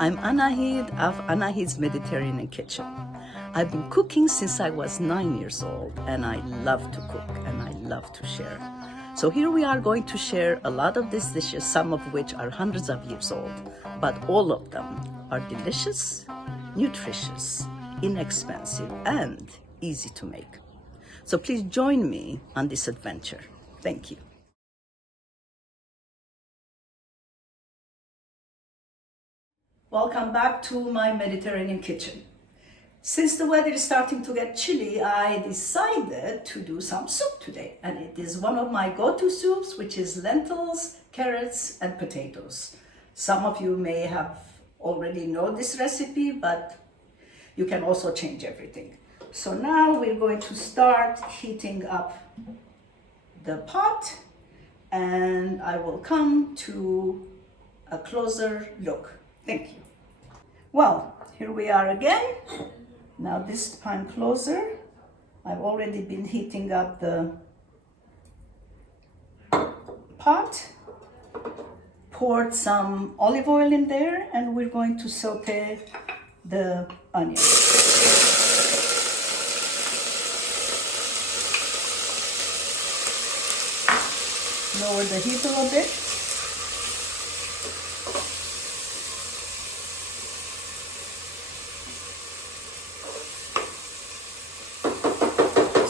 I'm Anahid of ANAHID'S Mediterranean Kitchen. I've been cooking since I was 9 years old, and I love to cook and I love to share. So here we are going to share a lot of these dishes, some of which are hundreds of years old, but all of them are delicious, nutritious, inexpensive, and easy to make. So please join me on this adventure. Thank you. Welcome back to my Mediterranean kitchen. Since the weather is starting to get chilly, I decided to do some soup today. And it is one of my go-to soups, which is lentils, carrots, and potatoes. Some of you may have already know this recipe, but you can also change everything. So now we're going to start heating up the pot, and I will come to a closer look. Thank you. Well, here we are again. Now this time closer. I've already been heating up the pot. Poured some olive oil in there, and we're going to saute the onions. Lower the heat a little bit.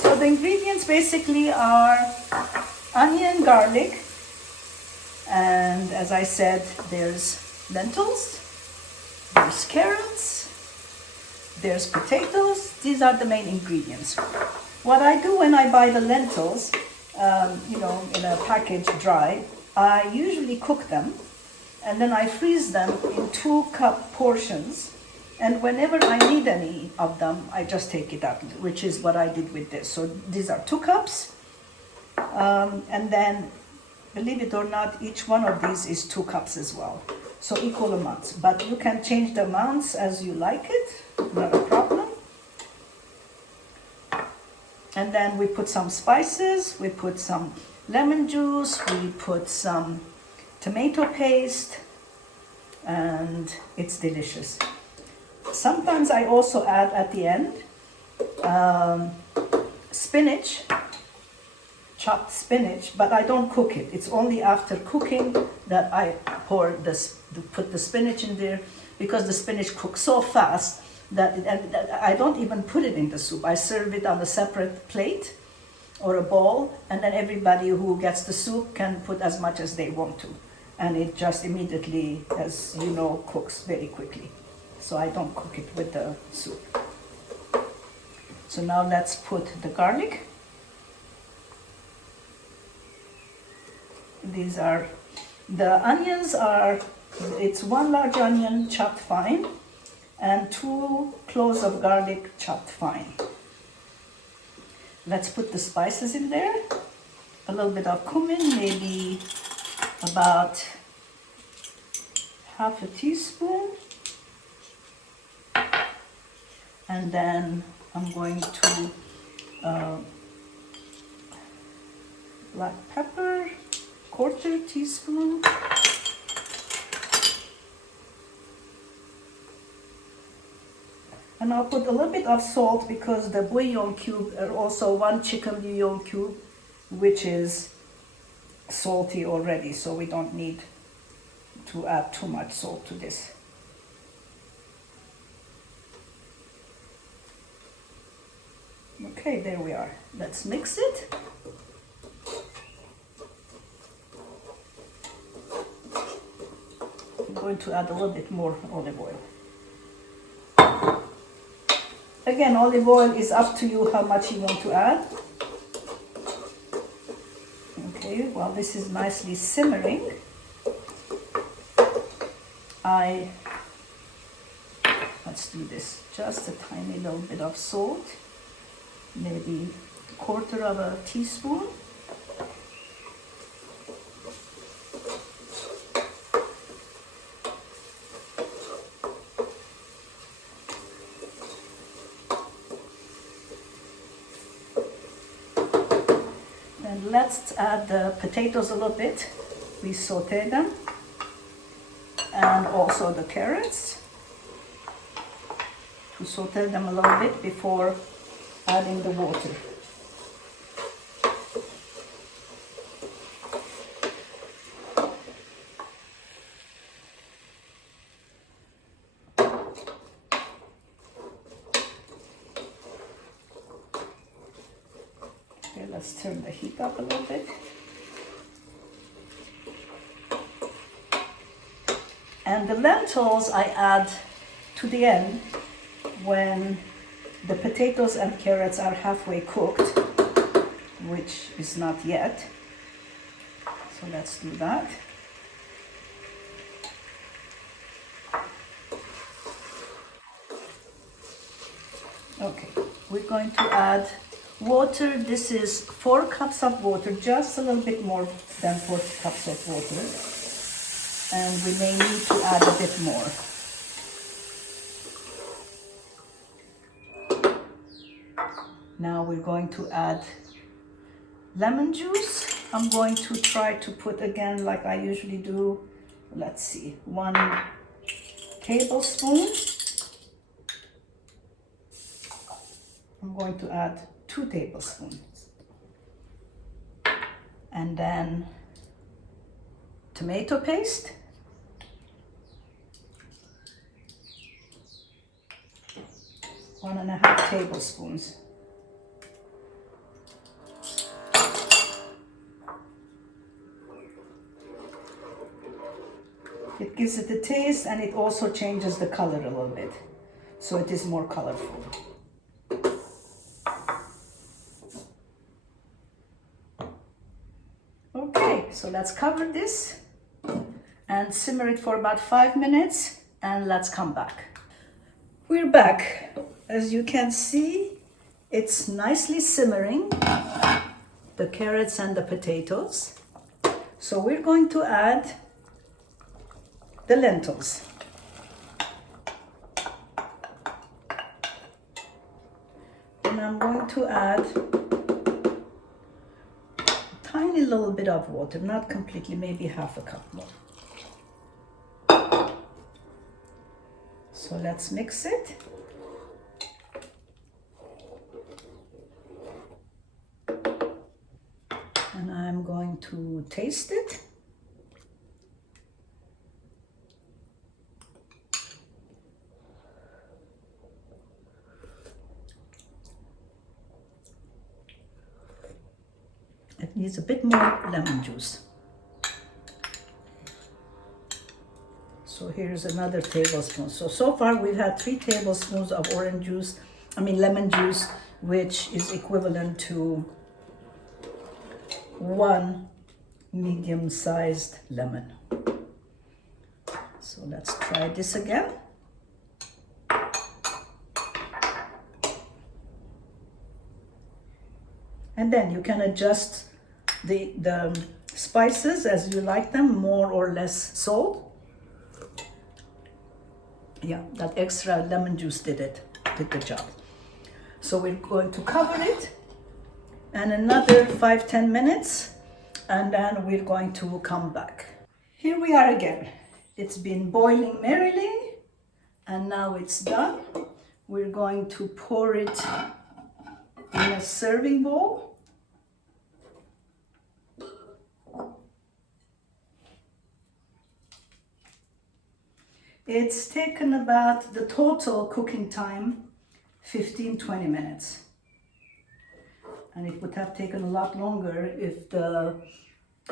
So the ingredients basically are onion, garlic, and as I said, there's lentils, there's carrots, there's potatoes. These are the main ingredients. What I do when I buy the lentils, in a package dry, I usually cook them and then I freeze them in 2-cup portions, and whenever I need any of them I just take it out, which is what I did with this. So these are 2 cups, and then believe it or not, each one of these is 2 cups as well, so equal amounts, but you can change the amounts as you like it, not a problem. And then we put some spices, we put some lemon juice, we put some tomato paste, and it's delicious. Sometimes I also add at the end spinach, chopped spinach, but I don't cook it. It's only after cooking that I put the spinach in there, because the spinach cooks so fast that I don't even put it in the soup. I serve it on a separate plate or a bowl, and then everybody who gets the soup can put as much as they want to. And it just immediately, as you know, cooks very quickly. So I don't cook it with the soup. So now let's put the garlic. These are, the onions are, it's 1 large onion chopped fine and 2 cloves of garlic chopped fine. Let's put the spices in there. A little bit of cumin, maybe about half a teaspoon. And then I'm going to black pepper, 1/4 teaspoon. And I'll put a little bit of salt, because the bouillon cube are also 1 chicken bouillon cube, which is salty already, so we don't need to add too much salt to this. Okay, there we are. Let's mix it. I'm going to add a little bit more olive oil. Again, olive oil is up to you how much you want to add. Okay, while this is nicely simmering, let's do this, just a tiny little bit of salt, maybe 1/4 teaspoon. And let's add the potatoes a little bit. We saute them, and also the carrots. to saute them a little bit before adding the water. Okay, let's turn the heat up a little bit. And the lentils I add to the end when the potatoes and carrots are halfway cooked, which is not yet. So let's do that. Okay, we're going to add water. This is 4 cups of water, just a little bit more than 4 cups of water. And we may need to add a bit more. Now we're going to add lemon juice. I'm going to try to put again, like I usually do, let's see, 1 tablespoon. I'm going to add 2 tablespoons. And then tomato paste. 1.5 tablespoons. It gives it a taste and it also changes the color a little bit, so it is more colorful. Okay, so let's cover this and simmer it for about 5 minutes and let's come back. We're back. As you can see, it's nicely simmering, the carrots and the potatoes. So we're going to add the lentils. And I'm going to add a tiny little bit of water, not completely, maybe half a cup more. So let's mix it. And I'm going to taste it. It needs a bit more lemon juice. So here's another tablespoon. So far we've had 3 tablespoons of lemon juice, which is equivalent to 1 medium-sized lemon. So let's try this again. And then you can adjust the spices as you like them, more or less salt. Yeah, that extra lemon juice did the job. So we're going to cover it and another 5-10 minutes, and then we're going to come back. Here we are again. It's been boiling merrily and now it's done. We're going to pour it in a serving bowl. It's taken about the total cooking time 15-20 minutes. And it would have taken a lot longer if the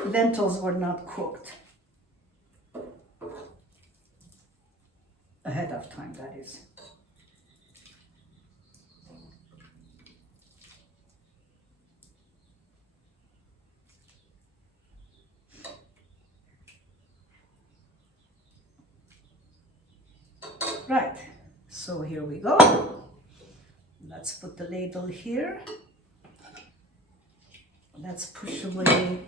lentils were not cooked ahead of time, that is. Right, so here we go. Let's put the ladle here. Let's push away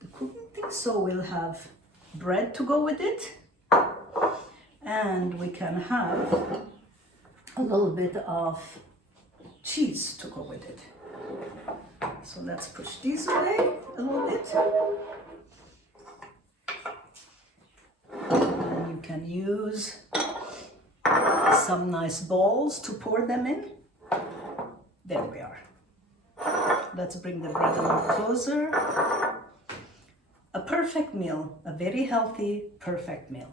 the cooking thing so we'll have bread to go with it. And we can have a little bit of cheese to go with it. So let's push these away a little bit. And you can use some nice bowls to pour them in. There we are. Let's bring the bread a little closer. A perfect meal, a very healthy, perfect meal.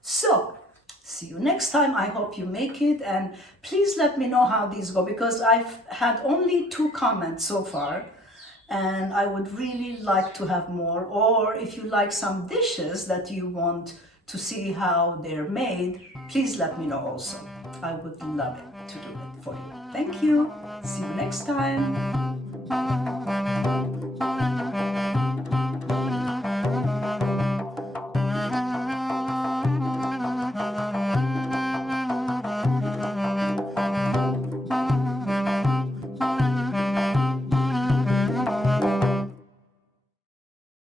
So, see you next time. I hope you make it, and please let me know how these go, because I've had only 2 comments so far, and I would really like to have more. Or if you like some dishes that you want to see how they're made, please let me know also. I would love it to do it for you. Thank you. See you next time.